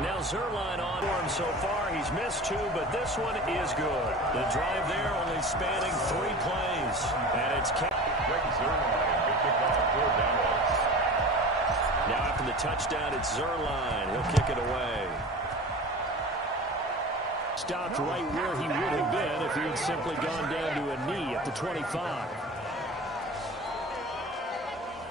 Now Zerline on for him so far. He's missed 2, but this one is good. The drive there only spanning 3 plays. And it's Zerline, good kickoff for Dallas. Now after the touchdown, it's Zerline. He'll kick it away. Stopped right where he would have been if he had simply gone down to a knee at the 25.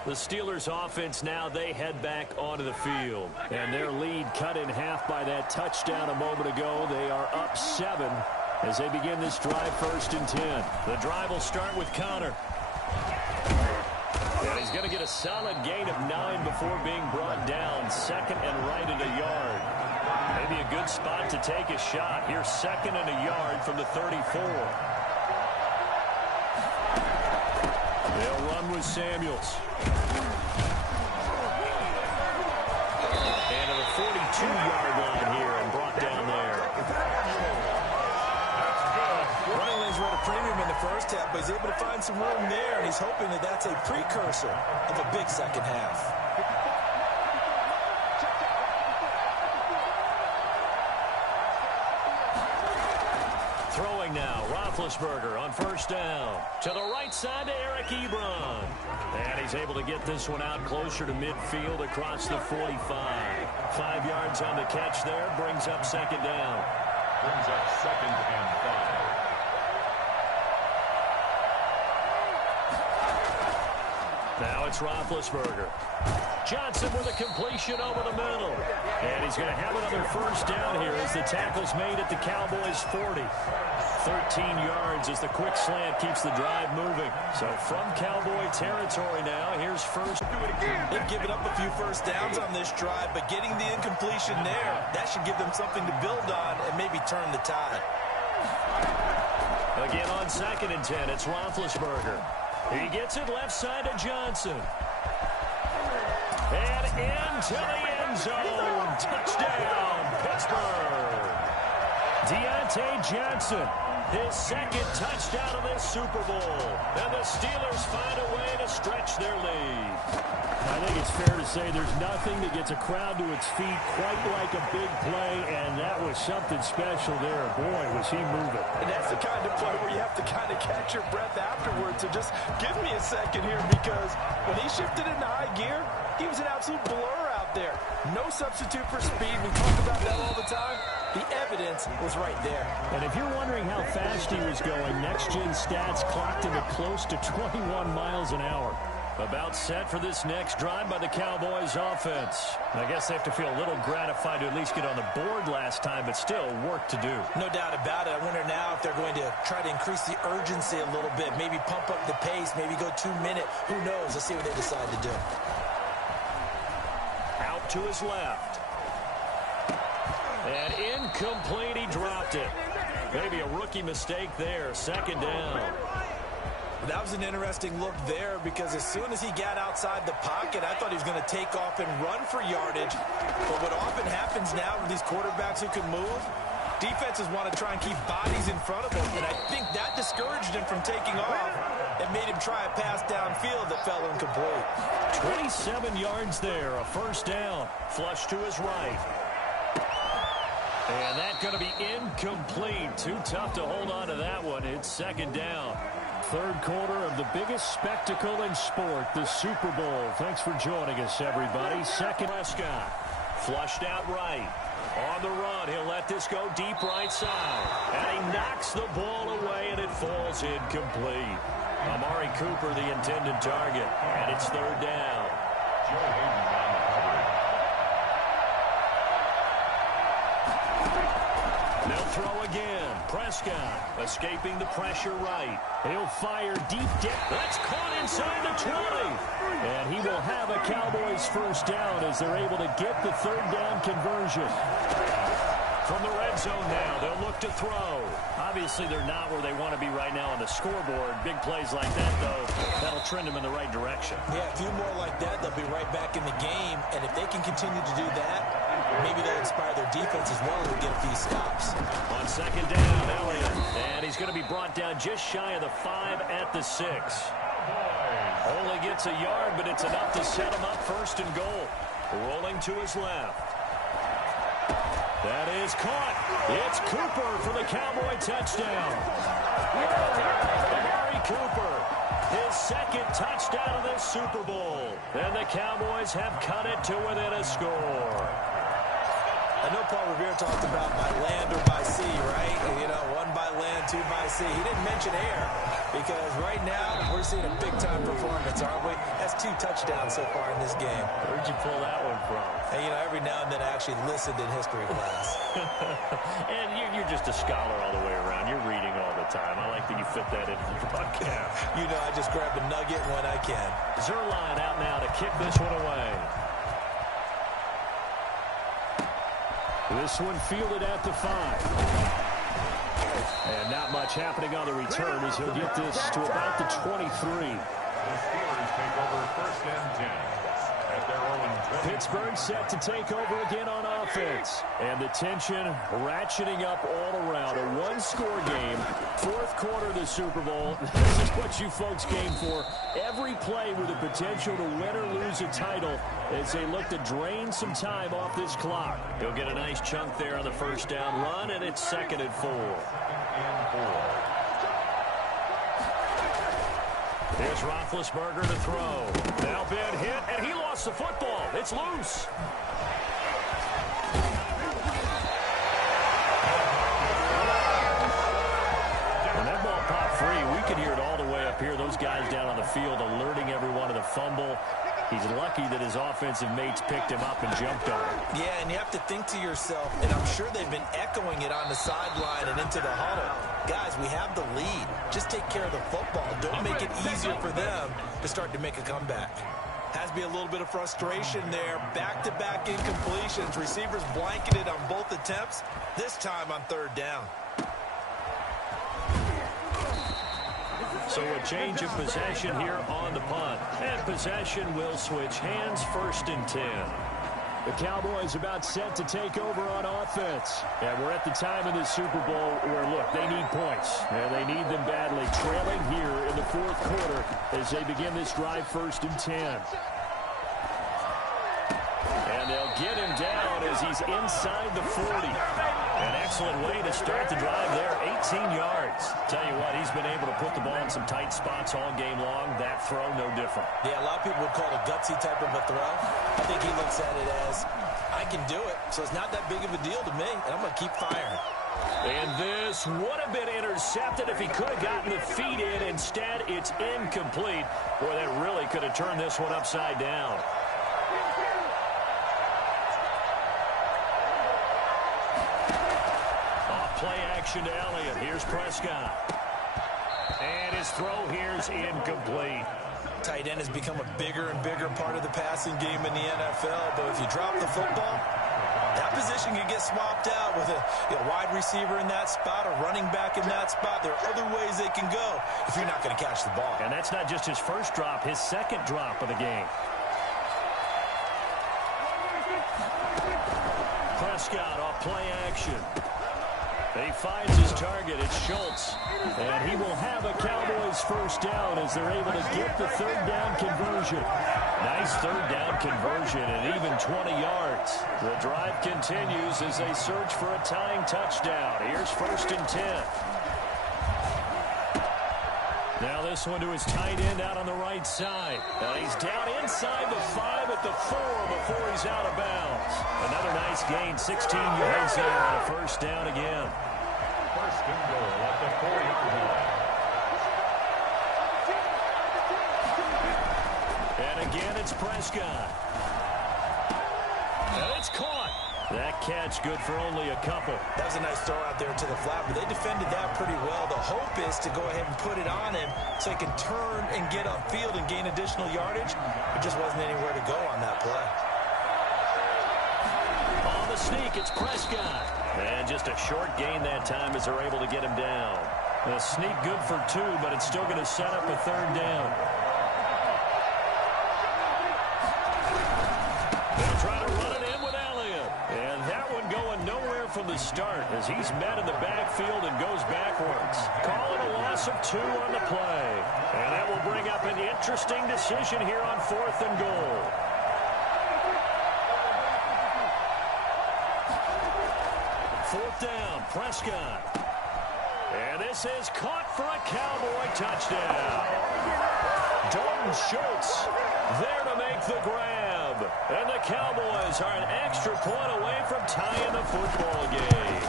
The Steelers offense now, they head back onto the field. And their lead cut in half by that touchdown a moment ago. They are up 7 as they begin this drive 1st and 10. The drive will start with Connor. And he's going to get a solid gain of 9 before being brought down. 2nd and right at a yard. Maybe a good spot to take a shot. Here's 2nd and a yard from the 34. They'll run with Samuels. And to the 42-yard line here and brought down there. Running lanes were at a premium in the first half, but he's able to find some room there, and he's hoping that that's a precursor of a big second half. Throwing now, Roethlisberger on 1st down. To the right side to Eric Ebron. And he's able to get this one out closer to midfield across the 45. 5 yards on the catch there, brings up 2nd down. Brings up 2nd and 5. Now it's Roethlisberger. Johnson with a completion over the middle. And he's going to have another 1st down here as the tackle's made at the Cowboys' 40. 13 yards as the quick slant keeps the drive moving. So from Cowboy territory now, here's 1st. They've given up a few 1st downs on this drive, but getting the incompletion there, that should give them something to build on and maybe turn the tide. Again on 2nd and 10, it's Roethlisberger. He gets it left side to Johnson. And into the end zone. Touchdown, Pittsburgh. Deontay Johnson, his 2nd touchdown of this Super Bowl. And the Steelers find a way to stretch their lead. I think it's fair to say there's nothing that gets a crowd to its feet quite like a big play, and that was something special there. Boy, was he moving. And that's the kind of play where you have to kind of catch your breath afterwards. So just give me a second here, because when he shifted into high gear, he was an absolute blur out there. No substitute for speed. We talk about that all the time. The evidence was right there. And if you're wondering how fast he was going, next-gen stats clocked him at close to 21 miles an hour. About set for this next drive by the Cowboys offense. I guess they have to feel a little gratified to at least get on the board last time, but still work to do. No doubt about it. I wonder now if they're going to try to increase the urgency a little bit, maybe pump up the pace, maybe go 2-minute. Who knows? Let's see what they decide to do. Out to his left. And incomplete, he dropped it. Maybe a rookie mistake there, 2nd down. That was an interesting look there, because as soon as he got outside the pocket, I thought he was going to take off and run for yardage. But what often happens now with these quarterbacks who can move, defenses want to try and keep bodies in front of them, and I think that discouraged him from taking off and made him try a pass downfield that fell incomplete. 27 yards there, a 1st down. Flush to his right. And that's going to be incomplete. Too tough to hold on to that one. It's 2nd down. 3rd quarter of the biggest spectacle in sport, the Super Bowl. Thanks for joining us, everybody. 2nd. Prescott flushed out right. On the run, he'll let this go deep right side. And he knocks the ball away, and it falls incomplete. Amari Cooper, the intended target. And it's 3rd down. Joe Hayden on the coverage. They'll throw again. Prescott escaping the pressure right. He'll fire deep dip. That's caught inside the 20. And he will have a Cowboys 1st down as they're able to get the 3rd down conversion. From the red zone now, they'll look to throw. Obviously, they're not where they want to be right now on the scoreboard. Big plays like that, though, that'll trend them in the right direction. Yeah, a few more like that, they'll be right back in the game. And if they can continue to do that, maybe they'll inspire their defense as well and get a few stops. On 2nd down, Elliott. And he's going to be brought down just shy of the 5 at the 6. Only gets a yard, but it's enough to set him up 1st and goal. Rolling to his left. That is caught. It's Cooper for the Cowboy touchdown. Amari Cooper, his second touchdown of this Super Bowl. And the Cowboys have cut it to within a score. I know Paul Revere talked about by land or by sea, right? You know, one by land, two by sea. He didn't mention air because right now we're seeing a big-time performance, aren't we? That's 2 touchdowns so far in this game. Where'd you pull that one from? And, you know, every now and then I actually listened in history class. And you're just a scholar all the way around. You're reading all the time. I like that you fit that into the broadcast. You know, I just grab a nugget when I can. Zerline out now to kick this one away. This one fielded at the 5. And not much happening on the return as he'll get this to about the 23. The Steelers take over first and 10 at their own 20. Pittsburgh set to take over again on offense. And the tension ratcheting up all around. A one-score game. 4th quarter of the Super Bowl. This is what you folks came for. Every play with the potential to win or lose a title as they look to drain some time off this clock. He'll get a nice chunk there on the first down run, and it's 2nd and 4. Here's Roethlisberger to throw. Now been hit, and he lost the football. It's loose. When that ball popped free, we could hear it all the way up here. Those guys down on the field alerting everyone of the fumble. He's lucky that his offensive mates picked him up and jumped on him. Yeah, and you have to think to yourself, and I'm sure they've been echoing it on the sideline and into the huddle. Guys, we have the lead. Just take care of the football. Don't make it easier for them to start to make a comeback. Has to be a little bit of frustration there. Back-to-back incompletions. Receivers blanketed on both attempts, this time on 3rd down. So a change of possession here on the punt. And possession will switch hands, 1st and 10. The Cowboys about set to take over on offense. And we're at the time in the Super Bowl where, look, they need points. And they need them badly. Trailing here in the 4th quarter as they begin this drive, 1st and 10. And they'll get him down as he's inside the 40. An excellent way to start the drive there, 18 yards. Tell you what, he's been able to put the ball in some tight spots all game long. That throw, no different. Yeah, a lot of people would call it a gutsy type of a throw. I think he looks at it as, I can do it, so it's not that big of a deal to me, and I'm going to keep firing. And this would have been intercepted if he could have gotten the feet in. Instead, it's incomplete. Boy, that really could have turned this one upside down. Play action to Elliott. Here's Prescott. And his throw here's incomplete. Tight end has become a bigger and bigger part of the passing game in the NFL, but if you drop the football, that position can get swapped out with a wide receiver in that spot, a running back in that spot. There are other ways they can go if you're not going to catch the ball. And that's not just his first drop, his 2nd drop of the game. Prescott off play action. He finds his target. It's Schultz. And he will have a Cowboys first down as they're able to get the 3rd down conversion. Nice 3rd down conversion and even 20 yards. The drive continues as they search for a tying touchdown. Here's 1st and 10. Now this one to his tight end out on the right side. And he's down inside the 5 at the 4 before he's out of bounds. Another nice gain, 16 yards there on a first down again. 1st and goal at the 40-yard line. And again, it's Prescott. And it's caught. That catch good for only a couple. That was a nice throw out there to the flat, but they defended that pretty well. The hope is to go ahead and put it on him so he can turn and get upfield and gain additional yardage. It just wasn't anywhere to go on that play. On the sneak, it's Prescott. And just a short gain that time as they're able to get him down. The sneak good for 2, but it's still going to set up a 3rd down. They'll try to run it in with Elliott. And that one going nowhere from the start as he's met in the backfield and goes backwards. Call it a loss of 2 on the play. And that will bring up an interesting decision here on 4th and goal. down. Prescott. And this is caught for a Cowboy touchdown. Dalton Schultz there to make the grab. And the Cowboys are an extra point away from tying the football game.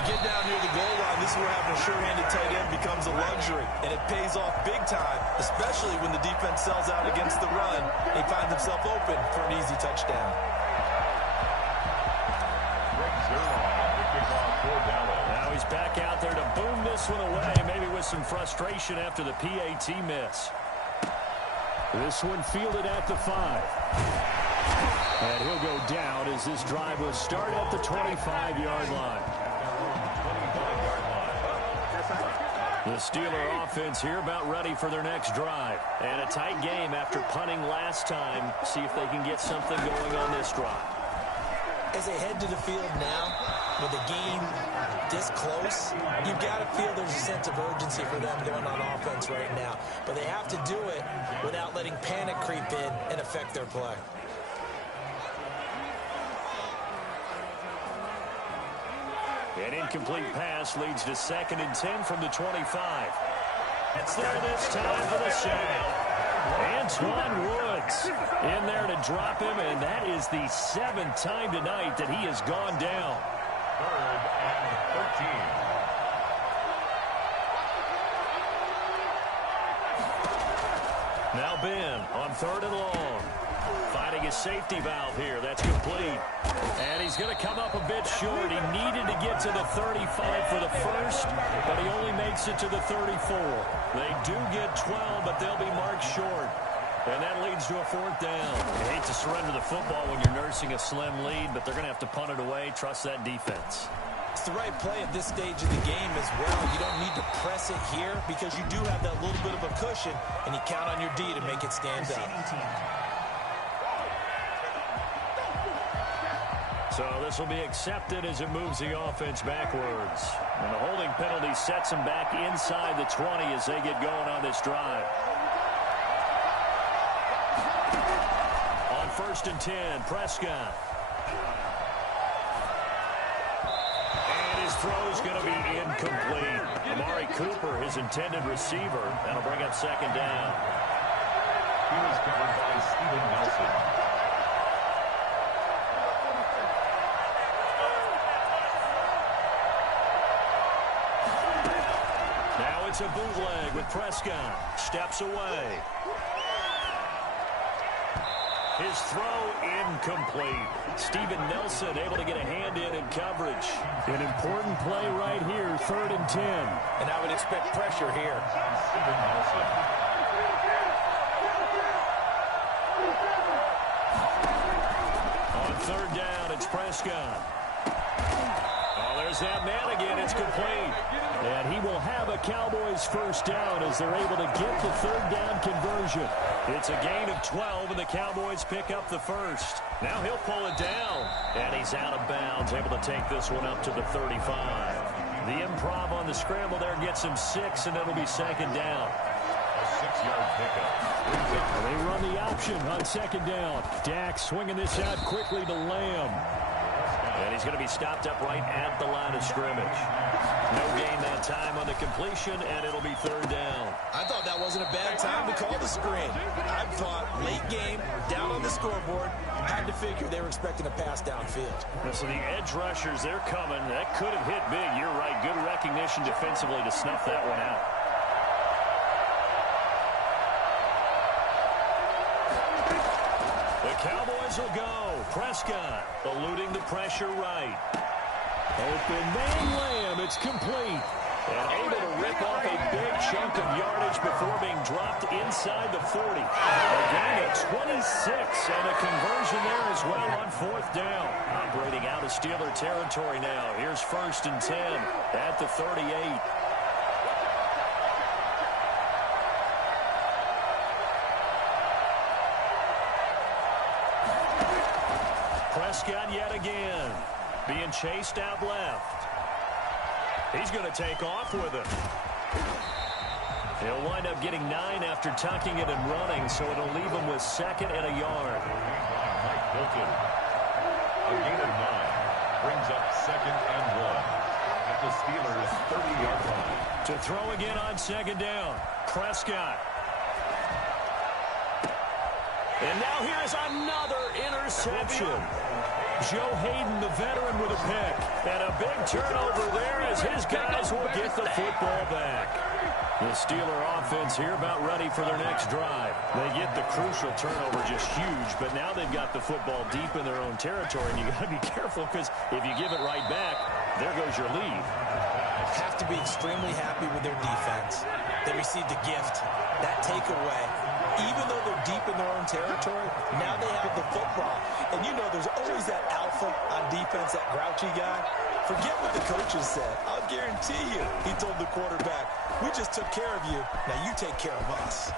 You get down near the goal line, this is where having a sure-handed tight end becomes a luxury. And it pays off big time, especially when the defense sells out against the run. He finds himself open for an easy touchdown. Now he's back out there to boom this one away, maybe with some frustration after the PAT miss. This one fielded at the 5. And he'll go down as this drive will start at the 25-yard line. The Steeler offense here about ready for their next drive. And a tight game after punting last time. See if they can get something going on this drive. As they head to the field now, with the game this close, you've got to feel there's a sense of urgency for them going on offense right now. But they have to do it without letting panic creep in and affect their play. An incomplete pass leads to 2nd and 10 from the 25. It's there this time for the sack. Antoine Woods in there to drop him, and that is the 7th time tonight that he has gone down. 3rd and 13. Now Ben on 3rd and long. Finding his safety valve here. That's complete. And he's going to come up a bit short. He needed to get to the 35 for the first, but he only makes it to the 34. They do get 12, but they'll be marked short. And that leads to a 4th down. You hate to surrender the football when you're nursing a slim lead, but they're going to have to punt it away. Trust that defense. It's the right play at this stage of the game as well. You don't need to press it here because you do have that little bit of a cushion, and you count on your D to make it stand up. So this will be accepted as it moves the offense backwards. And the holding penalty sets them back inside the 20 as they get going on this drive. On 1st and 10, Prescott. And his throw is going to be incomplete. Amari Cooper, his intended receiver. That'll bring up 2nd down. He was covered by Steven Nelson. It's a bootleg with Prescott. Steps away. His throw incomplete. Steven Nelson able to get a hand in coverage. An important play right here, 3rd and 10. And I would expect pressure here. Steven Nelson. On 3rd down, it's Prescott. Oh, there's that man again. It's complete. And he will have a Cowboys 1st down as they're able to get the 3rd down conversion. It's a gain of 12, and the Cowboys pick up the 1st. Now he'll pull it down. And he's out of bounds, able to take this one up to the 35. The improv on the scramble there gets him 6, and it'll be 2nd down. A 6-yard pickup. They run the option on 2nd down. Dak swinging this out quickly to Lamb. And he's going to be stopped up right at the line of scrimmage. No gain that time on the completion, and it'll be 3rd down. I thought that wasn't a bad time to call the screen. I thought late game, down on the scoreboard, had to figure they were expecting a pass downfield. So the edge rushers, they're coming. That could have hit big. You're right. Good recognition defensively to snuff that one out. The Cowboys will go. Prescott eluding the pressure right. Open man Lamb. It's complete. And able to rip off a big chunk of yardage before being dropped inside the 40. A gain of 26 and a conversion there as well on 4th down. Operating out of Steeler territory now. Here's 1st and 10 at the 38. Prescott yet again. Being chased out left. He's going to take off with it. He'll wind up getting 9 after tucking it and running, so it'll leave him with 2nd and a yard. Mike Hilton. A gain of 9. brings up 2nd and 1 at the Steelers' 30-yard line. To throw again on 2nd down, Prescott. And now here's another interception. Joe Hayden, the veteran, with a pick. And a big turnover there as his guys will get the football back. The Steeler offense here about ready for their next drive. They get the crucial turnover, just huge, but now they've got the football deep in their own territory, and you got to be careful because if you give it right back, there goes your lead. Have to be extremely happy with their defense. They received a gift. That takeaway, even though they're deep in their own territory, now they have the football. And you know there's always that alpha on defense, that grouchy guy. Forget what the coaches said. I'll guarantee you, he told the quarterback, we just took care of you. Now you take care of us.